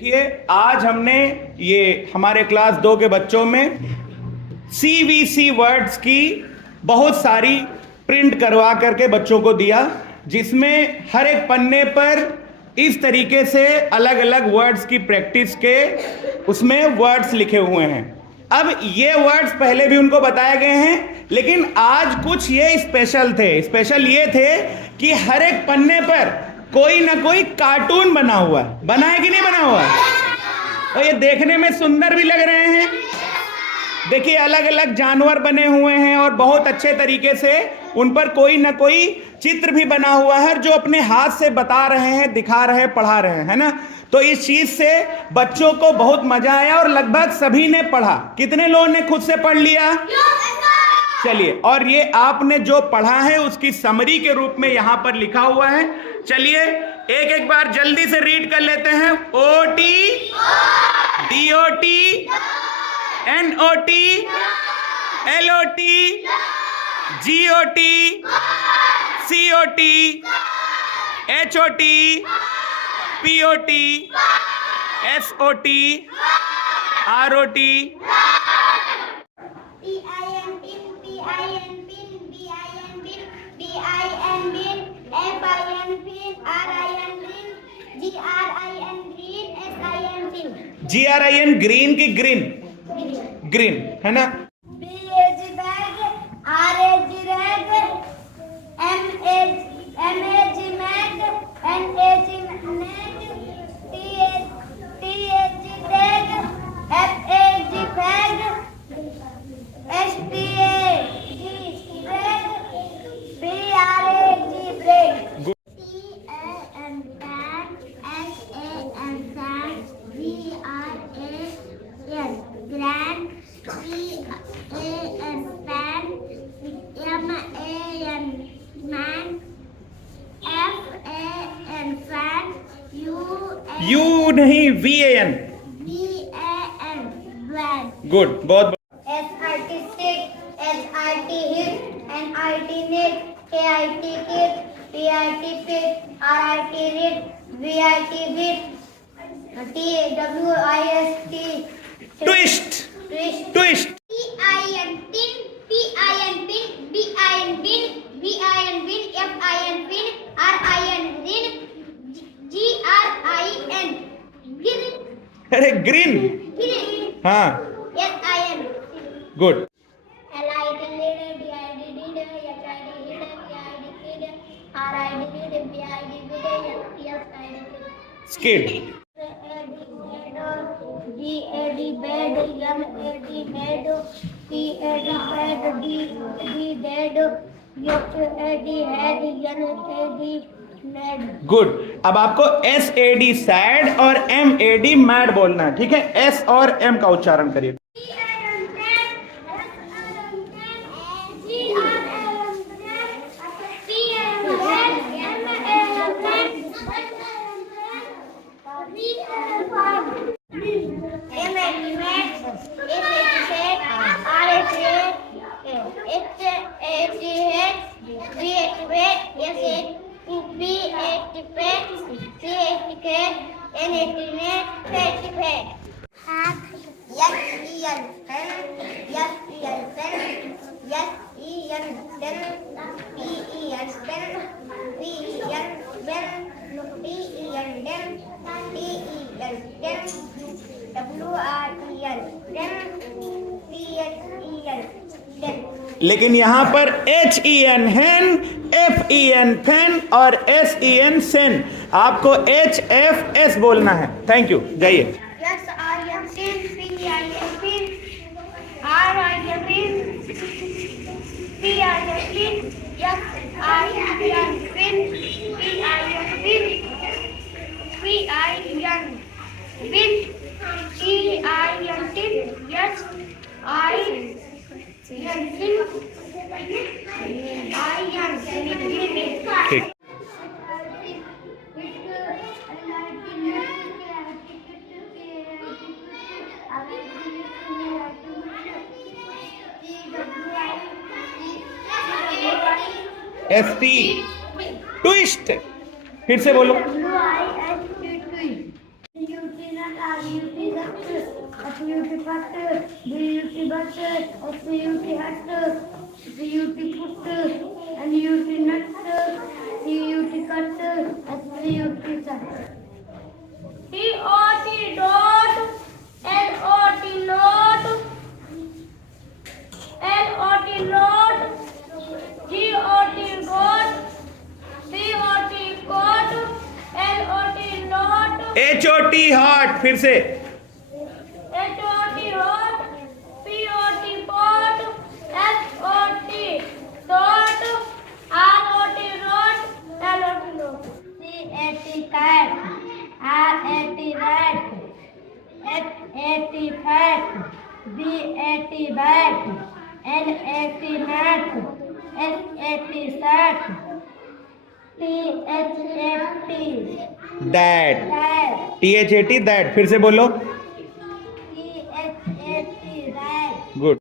देखिए, आज हमने ये हमारे क्लास 2 के बच्चों में CVC वर्ड्स की बहुत सारी प्रिंट करवा करके बच्चों को दिया, जिसमें हर एक पन्ने पर इस तरीके से अलग अलग वर्ड्स की प्रैक्टिस के उसमें वर्ड्स लिखे हुए हैं। अब ये वर्ड्स पहले भी उनको बताए गए हैं, लेकिन आज कुछ ये स्पेशल थे। स्पेशल ये थे कि हर एक पन्ने पर कोई ना कोई कार्टून बना हुआ है। बना है कि नहीं बना हुआ है? और ये देखने में सुंदर भी लग रहे हैं। देखिए, अलग अलग जानवर बने हुए हैं और बहुत अच्छे तरीके से उन पर कोई ना कोई चित्र भी बना हुआ है, जो अपने हाथ से बता रहे हैं, दिखा रहे हैं, पढ़ा रहे हैं, है ना। तो इस चीज से बच्चों को बहुत मजा आया और लगभग सभी ने पढ़ा। कितने लोगों ने खुद से पढ़ लिया? चलिए, और ये आपने जो पढ़ा है उसकी समरी के रूप में यहां पर लिखा हुआ है। चलिए एक एक बार जल्दी से रीड कर लेते हैं। OT, DOT, NOT, LOT, GOT, COT, HOT, POT, SOT, ROT, GRIN, green की ग्रीन, ग्रीन है ना। BAG bag, RAG rag, MAG mag, NAG नेग, TAG tag, FAG fag, STAG स्ट्रैग, BRAG bread. TAN tag, SAN सैग, GRAN grand, PAN pan, MAN man, FAN fan, U नहीं, VAN। Brand. Good, बहुत SRT stick, SRT hit, NIT knit, KIT kit, PIT पिट, RIT writ, VIT विट, TWIST twist, twist. PIN pin, PIN pin, BIN बिन, VIN बिन, FIN pin, RIN रिन, GRIN गिर। अरे green, हाँ, SIN good. LID lead, DID deed, HID hid, PID kid, RID kid, BID bid, SID skid, GAD bed, MAD med, TAD pad, D dead, HAD head, NAD mad। Good. अब आपको SAD sad और MAD mad बोलना है, ठीक है। S और M का उच्चारण करिए। लेकिन यहां पर HEN हेन, FEN फेन और SEN सेन। आपको HFS बोलना है। थैंक यू, जाइए। ठीक। ST ट्विस्ट, फिर से बोलो। nut, R-U-T gut, F-U-T fut, B-U-T butt, S-U-T hut, C-U-T foot, N-U-T nut, C-U-T cut, S-U-T sut. T-O-T dot, N-O-T note, L-O-T note, G-O-T got, C-O-T caught, L-O-T not, H-O-T hot, फिर से H-O-T hot, P-O-T pot, S-O-T dot, R-O-T rot, L-O-T not. C-A-T cat, R-A-T rat, H-A-T fat, B-A-T bat, N-A-T nut, S-A-T sat, T-H-A-T that, tat, T-H-A-T that, फिर से बोलो। T-H-A-T rat. Good.